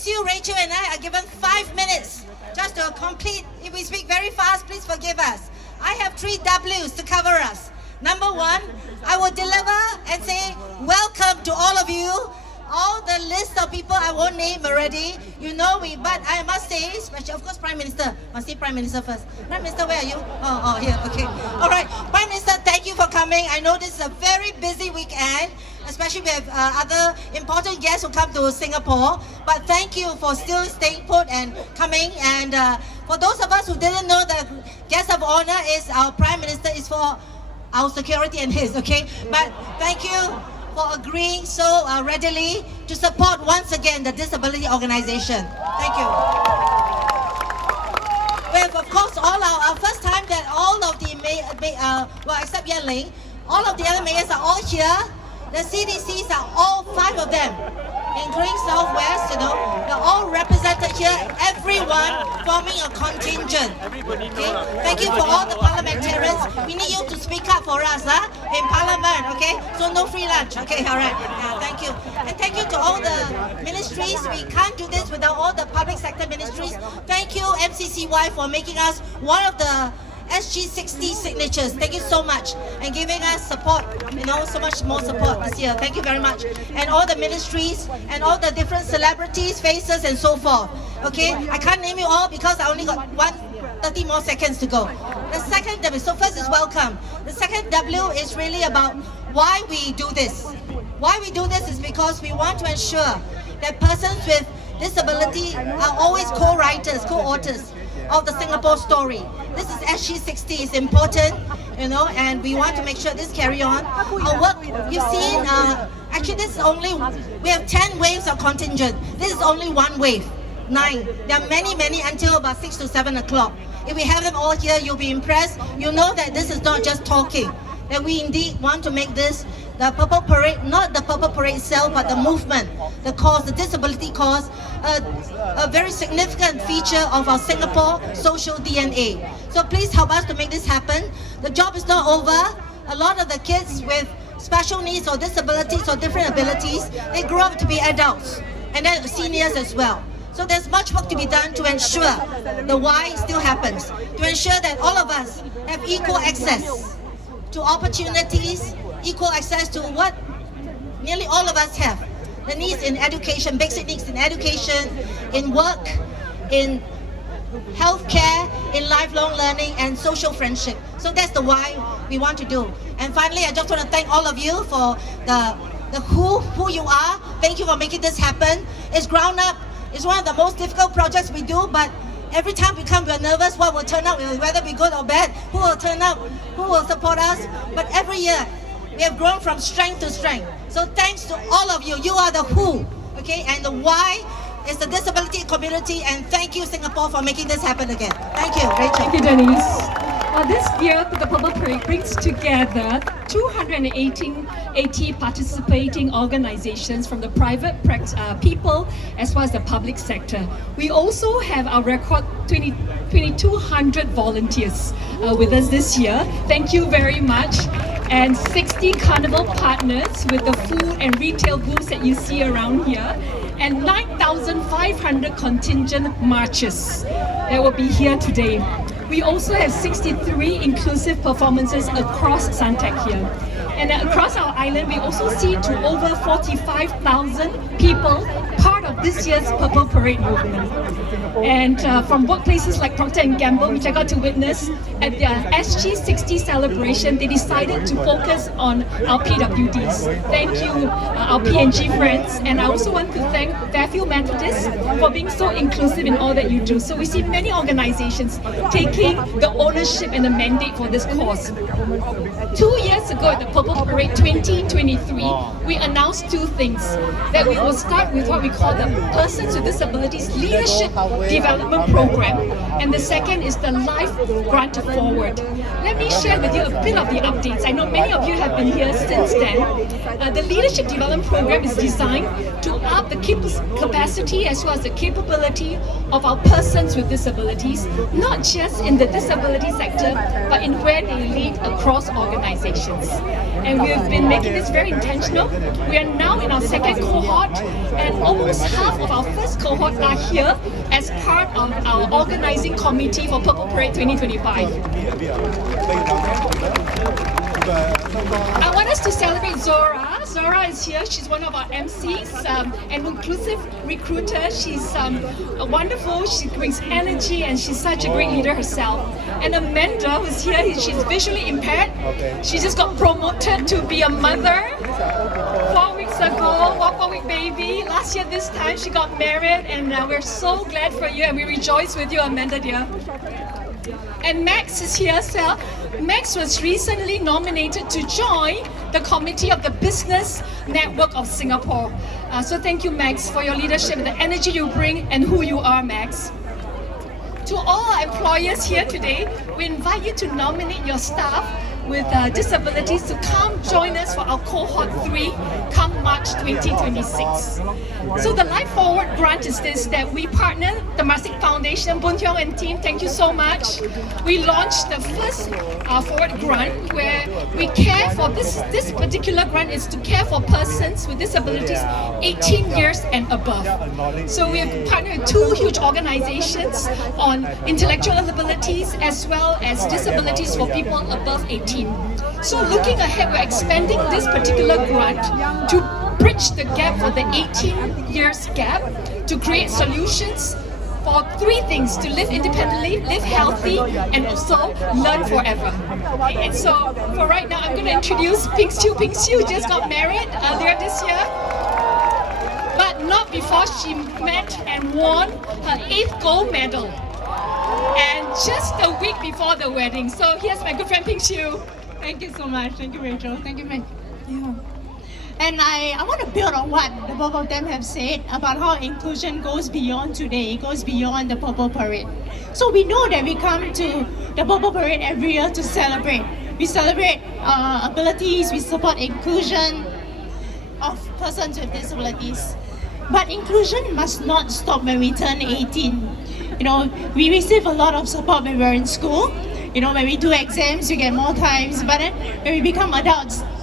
means you, Rachel, and I are given 5 minutes just to complete. If we speak very fast, please forgive us. I have 3 W's to cover us. Number 1, I will deliver and say, welcome to all of you. All the list of people I won't name already, you know me, but I must say, especially, of course, Prime Minister. Must say Prime Minister first. Prime Minister, where are you? Oh, here, okay. All right, Prime Minister, thank you for coming. I know this is a very busy weekend, especially we have other important guests who come to Singapore, but thank you for still staying put and coming. And for those of us who didn't know, the guest of honor is our Prime Minister, is for our security and his, okay? But thank you for agreeing so readily to support once again the disability organization. Thank you. We have, of course, all our first time that all of the well, except Yan Ling, all of the other mayors are all here. The CDCs are all 5 of them, including Southwest, you know, they're all represented here, everyone forming a contingent. Okay? Thank you for all the parliamentarians. We need you to speak up for us in Parliament, okay? So no free lunch, okay? All right, yeah, thank you. And thank you to all the ministries. We can't do this without all the public sector ministries. Thank you, MCCY, for making us one of the SG60 signatures. Thank you so much, and giving us support, you know, so much more support this year. Thank you very much. And all the ministries and all the different celebrities, faces, and so forth. Okay, I can't name you all because I only got 30 more seconds to go. The second W, so first is welcome. The second W is really about why we do this. Why we do this is because we want to ensure that persons with disability are always co-writers, co-authors of the Singapore story. This is SG60, it's important, you know, and we want to make sure this carry on. Our work, you've seen, actually this is only, we have 10 waves of contingent. This is only 1 wave, 9. There are many, many until about 6 to 7 o'clock. If we have them all here, you'll be impressed. You'll know that this is not just talking, that we indeed want to make this the Purple Parade, not the Purple Parade itself, but the movement, the cause, the disability cause, a very significant feature of our Singapore social DNA. So please help us to make this happen. The job is not over. A lot of the kids with special needs or disabilities or different abilities, they grow up to be adults, and then seniors as well. So there's much work to be done to ensure the why still happens, to ensure that all of us have equal access to opportunities, equal access to what nearly all of us have. The needs in education, basic needs in education, in work, in healthcare, in lifelong learning, and social friendship. So that's the why we want to do. And finally, I just want to thank all of you for the who you are. Thank you for making this happen. It's ground up. It's one of the most difficult projects we do, but every time we come, we're nervous what will turn out, whether we good or bad, who will turn up, who will support us. But every year, we have grown from strength to strength. So thanks to all of you. You are the who, okay? And the why is the disability community. And thank you, Singapore, for making this happen again. Thank you, Rachel. Thank you, Denise. This year, the Purple Parade brings together 280 participating organizations from the private people as well as the public sector. We also have our record 2,200 volunteers with us this year. Thank you very much. And 60 carnival partners with the food and retail booths that you see around here, and 9,500 contingent marches that will be here today. We also have 63 inclusive performances across Suntec here. And across our island, we also see to over 45,000 people part of this year's Purple Parade movement. And from workplaces like Procter & Gamble, which I got to witness, at their SG60 celebration, they decided to focus on our PWDs. Thank you, our P&G friends. And I also want to thank Fairfield Methodist for being so inclusive in all that you do. So we see many organizations taking the ownership and the mandate for this cause. 2 years ago at the Purple Parade 2023, we announced 2 things. That we will start with what we call the Persons with Disabilities Leadership Development Program, and the second is the Life Grant Forward. Let me share with you a bit of the updates. I know many of you have been here since then. The Leadership Development Program is designed to up the capacity as well as the capability of our persons with disabilities, not just in the disability sector, but in where they lead across organizations. And we have been making this very intentional. We are now in our second cohort cohort, and almost half of our first cohort are here as part of our organizing committee for Purple Parade 2025. I want us to celebrate Zora. Zora is here. She's one of our MCs, an inclusive recruiter. She's wonderful. She brings energy and she's such a great leader herself. And Amanda who's here. She's visually impaired. She just got promoted to be a mother 4 weeks ago, 4-week baby. Last year this time she got married, and we're so glad for you and we rejoice with you, Amanda dear. And Max is here, so Max was recently nominated to join the committee of the Business Network of Singapore. So thank you, Max, for your leadership, the energy you bring, and who you are, Max. To all our employers here today, we invite you to nominate your staff with disabilities to come join us for our cohort 3 come March 2026. So the Life Forward grant is this, that we partner the Temasek Foundation, Boon Hyung and team, thank you so much. We launched the first Forward grant where we care for this particular grant is to care for persons with disabilities 18 years and above. So we have partnered with 2 huge organizations on intellectual disabilities as well as disabilities for people above 18. So looking ahead, we're expanding this particular grant to bridge the gap for the 18 years gap, to create solutions for 3 things: to live independently, live healthy, and also learn forever. And so for right now, I'm going to introduce Ping Siu. Ping Siu just got married earlier this year, but not before she met and won her 8th gold medal, and just a week before the wedding. So here's my good friend Ping Siu. Thank you so much. Thank you, Rachel. Thank you, man. Yeah. And I want to build on what the both of them have said about how inclusion goes beyond today, it goes beyond the Purple Parade. So we know that we come to the Purple Parade every year to celebrate. We celebrate abilities, we support inclusion of persons with disabilities. But inclusion must not stop when we turn 18. You know, we receive a lot of support when we're in school. You know, when we do exams, we get more times, but then when we become adults,